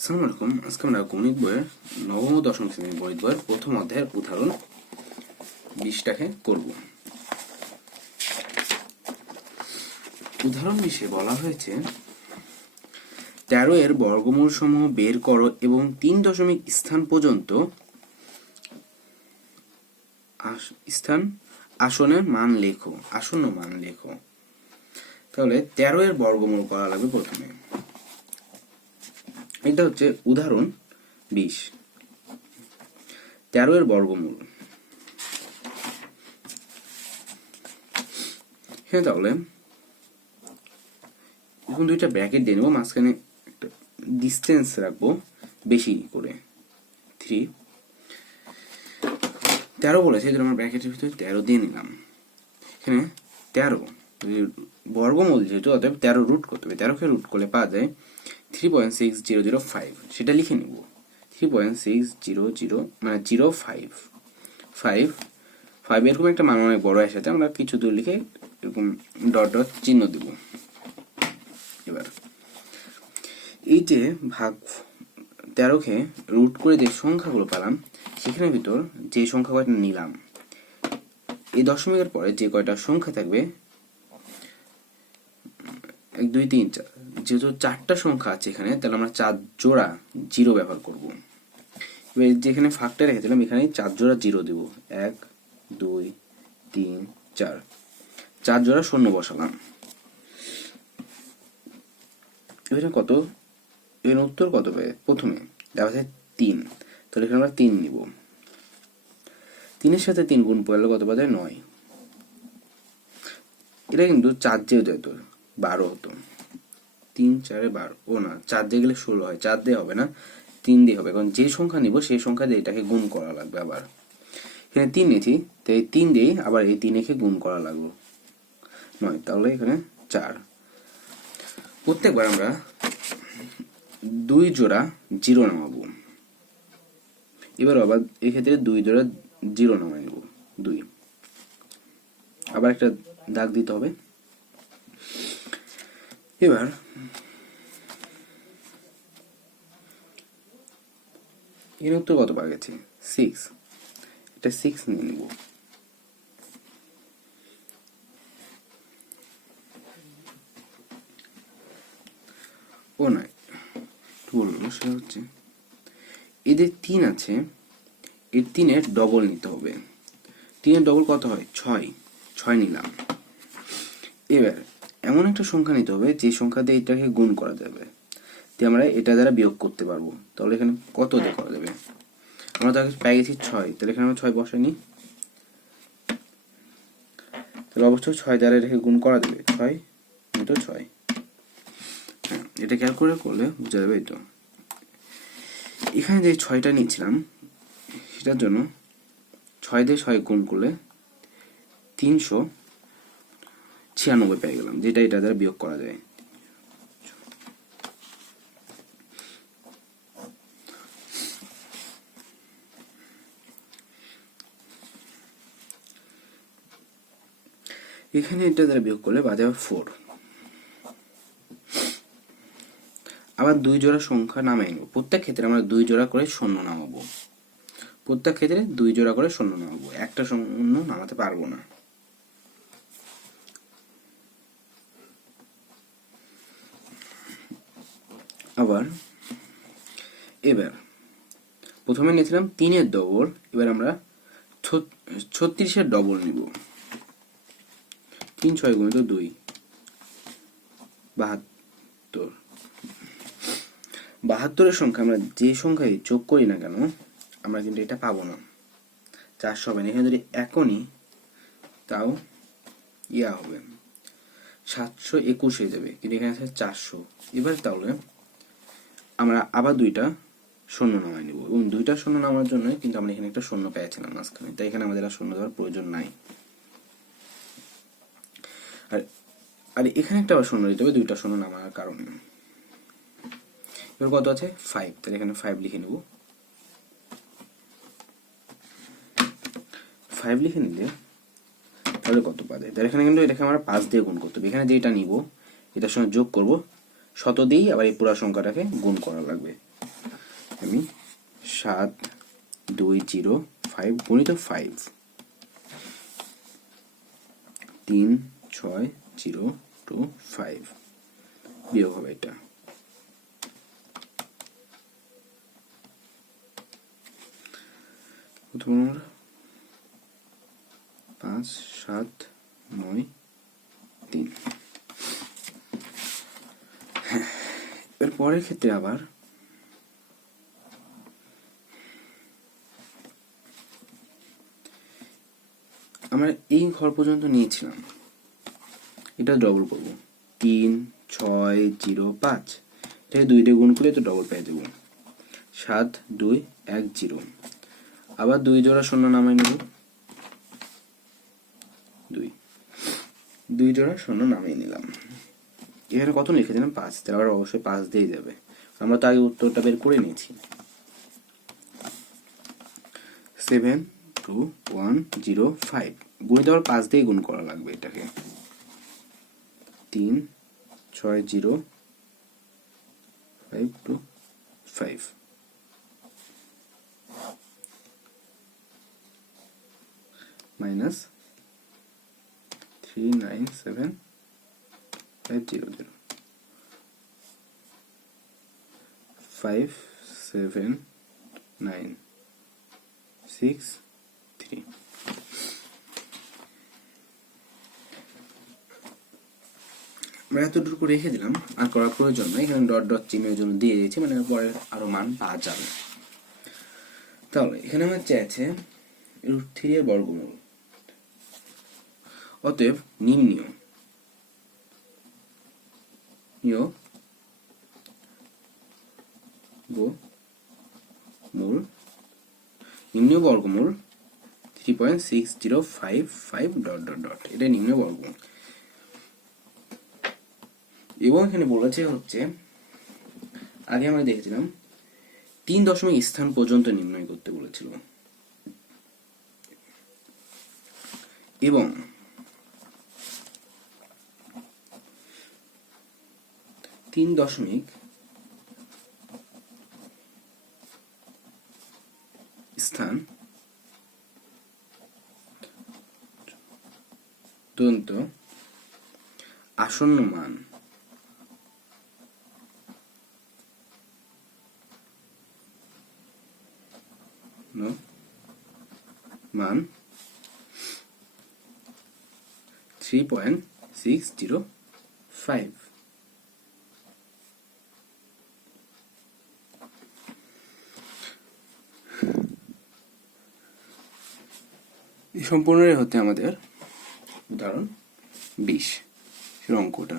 আসসালামু আলাইকুম। আজকে আমরা গণিত বইয়ের নবম ও দশম শ্রেণীর গণিত বইয়ের প্রথম অধ্যায়ের উদাহরণ 20টাকে করব। উদাহরণ 20-এ বলা হয়েছে 13 এর বর্গমূল সমূহ বের করো এবং 3 দশমিক স্থান পর্যন্ত আসনের মান লেখো, আসন্ন মান লেখো। তাহলে 13 এর বর্গমূল করা লাগবে প্রথমে। এটা হচ্ছে উদাহরণ 20। 13 এর বর্গমূল। হ্যাঁ, তাহলে এখন দুইটা ব্র্যাকেট দিয়ে নেবো, মাঝখানে একটা ডিস্টেন্স রাখবো বেশি করে 3। 13 বলেছে, এই জন্য আমরা ব্র্যাকেটের ভিতরে 13 দিয়ে নিলাম। এখানে 13 বর্গমূল যেহেতু, অতএব 13 রুট করতে হবে। 13কে রুট করলে পাওয়া যায় 3.6005। সেটা লিখে নিব 3.600 মানে 0.5 এরকম একটা মান অনেক বড় এর সাথে আমরা কিছু দূর লিখে এরকম ডট ডট চিহ্ন দেব। এবার এই যে ভাগ 13কে রুট করে যে সংখ্যাগুলো পেলাম, সেখানের ভিতর যে সংখ্যা কয়টা নিলাম, এই দশমিকের পরে যে কয়টা সংখ্যা থাকবে 1 2 3 4, যেহেতু 4টা সংখ্যা আছে এখানে, তাহলে আমরা 4 জোড়া জিরো ব্যবহার করব। এবার যেখানে ফাঁকটা রেখে দিলাম, এখানে 4 জোড়া জিরো দেব। 1 2 3 4, 4 জোড়া শূন্য বসালাম। এখানে কত, এর উত্তর কত পাবে? প্রথমে দেখা যায় 3, তাহলে এখানে আমরা 3 নিব। 3-এর সাথে 3 গুণ করলে কত পাওয়া যায়? 9। এটা কিন্তু 4 দিয়ে যেত 12 হতো। 3 4 12, ও না, 4 দিয়ে গেলে 16 হয়। 4 দিয়ে হবে না, 3 দিয়ে হবে, কারণ যে সংখ্যা নিব সেই সংখ্যা দিয়ে এটাকে গুণ করা লাগবে। আবার এখানে 3 নিয়েছি, তাই 3 দিয়ে আবার এই 3-কে গুণ করা লাগলো 9, তাহলে এখানে 4। প্রত্যেকবার আমরা 2 জোড়া জিরো নামাবো। এবার আবার এই ক্ষেত্রে 2 জোড়া জিরো নামাই নেব। 2, আবার একটা দাগ দিতে হবে। এবার এর উত্তর কত পাওয়া গেছে? 6। এটা 6 নিয়ে নেব। ও না, বললো সেটা হচ্ছে এদের 3 আছে, এর 3-এর ডবল নিতে হবে। 3-এর ডবল কত হয়? 6 নিলাম। এবার এমন একটা সংখ্যা নিতে হবে যে সংখ্যা দিয়ে এটাকে গুণ করা যাবে, আমরা এটা দ্বারা বিয়োগ করতে পারবো। তাহলে এখানে কত দিয়ে করা যাবে? আমরা তো আগে পেয়ে গেছি 6, তাহলে এখানে আমরা 6 বসাই নি। তাহলে অবশ্যই 6 দ্বারা এটাকে গুণ করা যাবে। 6 into 6। হ্যাঁ, এটা ক্যালকুলেট করলে বোঝা যাবে। তো এখানে যে 6টা নিয়েছিলাম, সেটার জন্য 6 দিয়ে 6 গুণ করলে 396 পেয়ে গেলাম, যেটা এটা দ্বারা বিয়োগ করা যায়। এখানে এটা দ্বারা বিয়োগ করলে বাজে 4। আবার 2 জোড়া সংখ্যা নামাই নেব। প্রত্যেক ক্ষেত্রে আমরা 2 জোড়া করে শূন্য নামাবো। প্রত্যেক ক্ষেত্রে 2 জোড়া করে শূন্য নামাবো, একটা শূন্য নামাতে পারবো না। আবার এবার প্রথমে নিয়েছিলাম 3-এর ডবল, এবার আমরা 36-এর ডবল নিব। 3 6 গুণিত 2, 72। 72-এর সংখ্যা আমরা যে সংখ্যায় যোগ করি না কেন, আমরা কিন্তু এটা পাবো না। 400 হবে না। এখানে যদি একই, তাও ইয়া হবে 721 হয়ে যাবে, কিন্তু এখানে আছে 400। এবার তাহলে আমরা আবার 2টা শূন্য নামাই নেব, এবং 2টা শূন্য নামার জন্য কিন্তু আমরা এখানে একটা শূন্য পেয়েছিলাম মাঝখানে, তাই এখানে আমাদের আর শূন্য দেওয়ার প্রয়োজন নাই। আর এখানে একটা আবার শূন্য দিতে হবে 2টা শূন্য নামার কারণে। এবার কত আছে? 5, তাহলে এখানে 5 লিখে নেব। 5 লিখে নিলে তাহলে কত পাওয়া যায়? তাহলে এখানে কিন্তু এটাকে আমরা 5 দিয়ে গুণ করতে হবে। এখানে যেটা নিব এটার সঙ্গে যোগ করব, শত দিয়েই আবার এই পুরো সংখ্যাটাকে গুণ করা লাগবে। আমি 7205 গুণিত 5 36025 বিয়োগ হবে এটা। প্রথম 5 7 9 3। এর পরের ক্ষেত্রে আবার আমরা এই ঘর পর্যন্ত নিয়েছিলাম, এটা ডবল করব 3605, এটাকে 2 দিয়ে গুণ করে তো ডবল পেয়ে দেবো 7210। আবার 2 জোড়া শূন্য নামাই নেব, 2 জোড়া শূন্য নামিয়ে নিলাম। এখানে কত লিখেছিলাম 5, তাহলে আবার অবশ্যই 5 দিয়ে যাবে, আমরা তো আগে উত্তরটা বের করে নিয়েছি। 72105 গুণিত আবার 5 দিয়ে গুণ করা লাগবে এটাকে, 360525 মাইনাস 397500 57963। আমরা এতটুকু রেখে দিলাম, আর করার প্রয়োজন নয়, এখানে ডট ডট চিহ্নের জন্য দিয়ে দিয়েছি, মানে পরে আরো মান পাওয়া যাবে। তাহলে এখানে আমার চেয়েছে √3 এর বর্গমূল, অতএব নিম্নীয় বর্গমূল 3.6055 ডট ডট ডট, এটা নিম্ন বর্গমূল। এবং এখানে বলেছে হচ্ছে, আগে আমরা দেখেছিলাম 3 দশমিক স্থান পর্যন্ত নির্ণয় করতে বলেছিল, এবং 3 দশমিক স্থান পর্যন্ত আসন্ন মান মান 3.605। এই সম্পূর্ণই হতে আমাদের উদাহরণ 20 অঙ্কটা।